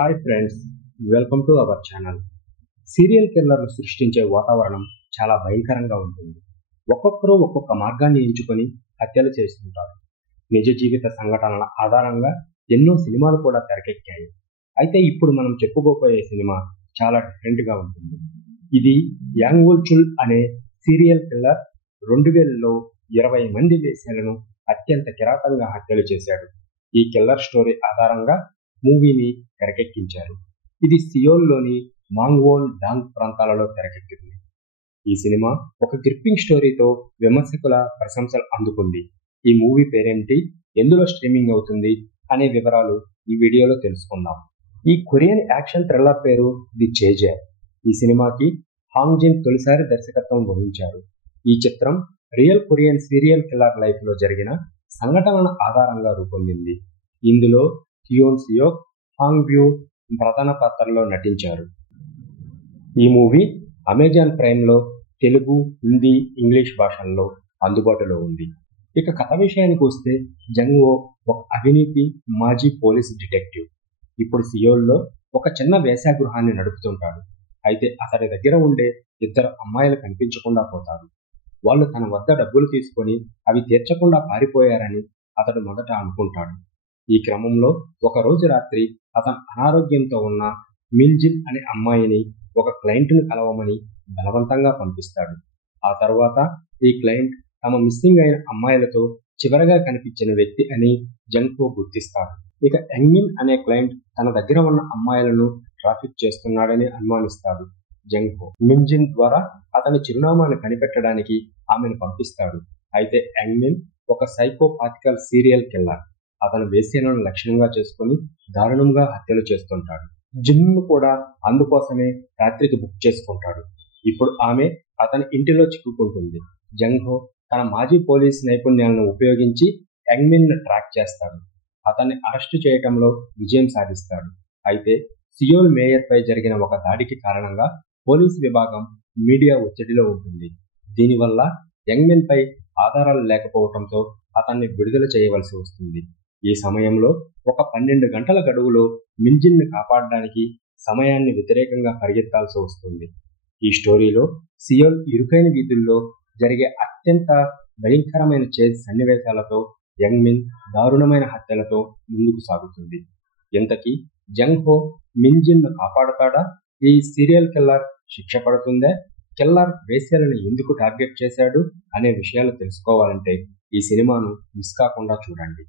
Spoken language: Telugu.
Hi friends, welcome to our channel. Serial కిల్లర్లు సృష్టించే వాతావరణం చాలా భయంకరంగా ఉంటుంది. ఒక్కొక్కరు ఒక్కొక్క మార్గాన్ని ఎంచుకొని హత్యలు చేస్తుంటారు. నిజ జీవిత సంఘటనల ఆధారంగా ఎన్నో సినిమాలు కూడా తెరకెక్కాయి. అయితే ఇప్పుడు మనం చెప్పుకోబోయే సినిమా చాలా డిఫరెంట్గా ఉంటుంది. ఇది యాంగ్ వూల్ చుల్ అనే సీరియల్ కిల్లర్ 2000లో 20 మంది వేశ్యలను అత్యంత కిరాతంగా హత్యలు చేశాడు. ఈ కిల్లర్ స్టోరీ ఆధారంగా మూవీని తెరకెక్కించారు. ఇది సియోల్లోని మాంగ్వోన్ డాంగ్ ప్రాంతాలలో తెరకెక్కింది. ఈ సినిమా ఒక గ్రిప్పింగ్ స్టోరీతో విమర్శకుల ప్రశంసలు అందుకుంది. ఈ మూవీ పేరేంటి, ఎందులో స్ట్రీమింగ్ అవుతుంది అనే వివరాలు ఈ వీడియోలో తెలుసుకుందాం. ఈ కొరియన్ యాక్షన్ థ్రిల్లర్ పేరు ది చేజర్. ఈ సినిమాకి హాంగ్ జిన్ తొలిసారి దర్శకత్వం వహించారు. ఈ చిత్రం రియల్ కొరియన్ సీరియల్ కిల్లర్ లైఫ్లో జరిగిన సంఘటనల ఆధారంగా రూపొందింది. ఇందులో కియోన్ సియోక్, హాంగ్ బ్యూ ప్రధాన పాత్రల్లో నటించారు. ఈ మూవీ అమెజాన్ ప్రైమ్లో తెలుగు, హిందీ, ఇంగ్లీష్ భాషల్లో అందుబాటులో ఉంది. ఇక కథ విషయానికి వస్తే, జంగ్వో ఒక అవినీతి మాజీ పోలీస్ డిటెక్టివ్. ఇప్పుడు సియోల్లో ఒక చిన్న వేశ్యాగృహాన్ని నడుపుతుంటాడు. అయితే అతడి దగ్గర ఉండే 2 అమ్మాయిలు కనిపించకుండా పోతారు. వాళ్ళు తన వద్ద డబ్బులు తీసుకొని అవి తీర్చకుండా పారిపోయారని అతడు మొదట అనుకుంటాడు. ఈ క్రమంలో ఒకరోజు రాత్రి అతను అనారోగ్యంతో ఉన్న మిన్జిన్ అనే అమ్మాయిని ఒక క్లయింట్ను కలవమని బలవంతంగా పంపిస్తాడు. ఆ తర్వాత ఈ క్లయింట్ తమ మిస్సింగ్ అయిన అమ్మాయిలతో చివరగా కనిపించిన వ్యక్తి అని జంగ్హో గుర్తిస్తాడు. ఇక యంగ్మిన్ అనే క్లయింట్ తన దగ్గర ఉన్న అమ్మాయిలను ట్రాఫిక్ చేస్తున్నాడని అనుమానిస్తాడు. జంగ్హో మిన్జిన్ ద్వారా అతని చిరునామాను కనిపెట్టడానికి ఆమెను పంపిస్తాడు. అయితే యంగ్మిన్ ఒక సైకోపాథికల్ సీరియల్ కిల్లర్. అతను వేశ్యలను లక్ష్యంగా చేసుకుని దారుణంగా హత్యలు చేస్తుంటాడు. జిన్ను కూడా అందుకోసమే రాత్రికి బుక్ చేసుకుంటాడు. ఇప్పుడు ఆమె అతని ఇంటిలో చిక్కుకుంటుంది. జంగ్హో తన మాజీ పోలీస్ నైపుణ్యాలను ఉపయోగించి యంగ్మిన్ను ట్రాక్ చేస్తాడు. అతన్ని అరెస్టు చేయటంలో విజయం సాధిస్తాడు. అయితే సియోల్ మేయర్పై జరిగిన ఒక దాడికి కారణంగా పోలీసు విభాగం మీడియా ఒత్తిడిలో ఉంటుంది. దీనివల్ల యంగ్మిన్పై ఆధారాలు లేకపోవడంతో అతన్ని విడుదల చేయవలసి వస్తుంది. ఈ సమయంలో ఒక 12 గంటల గడువులో మిన్జిన్ను కాపాడడానికి సమయాన్ని వ్యతిరేకంగా పరిగెత్తాల్సి వస్తుంది. ఈ స్టోరీలో సియోల్ ఇరుకైన వీధుల్లో జరిగే అత్యంత భయంకరమైన చేజ్ సన్నివేశాలతో యంగ్మిన్ దారుణమైన హత్యలతో ముందుకు సాగుతుంది. ఇంతకీ జంగ్హో మిన్జిన్ను కాపాడతాడా? ఈ సీరియల్ కిల్లర్ శిక్ష పడుతుందా? కిల్లర్ వేశ్యలను ఎందుకు టార్గెట్ చేశాడు అనే విషయాలు తెలుసుకోవాలంటే ఈ సినిమాను మిస్ కాకుండా చూడండి.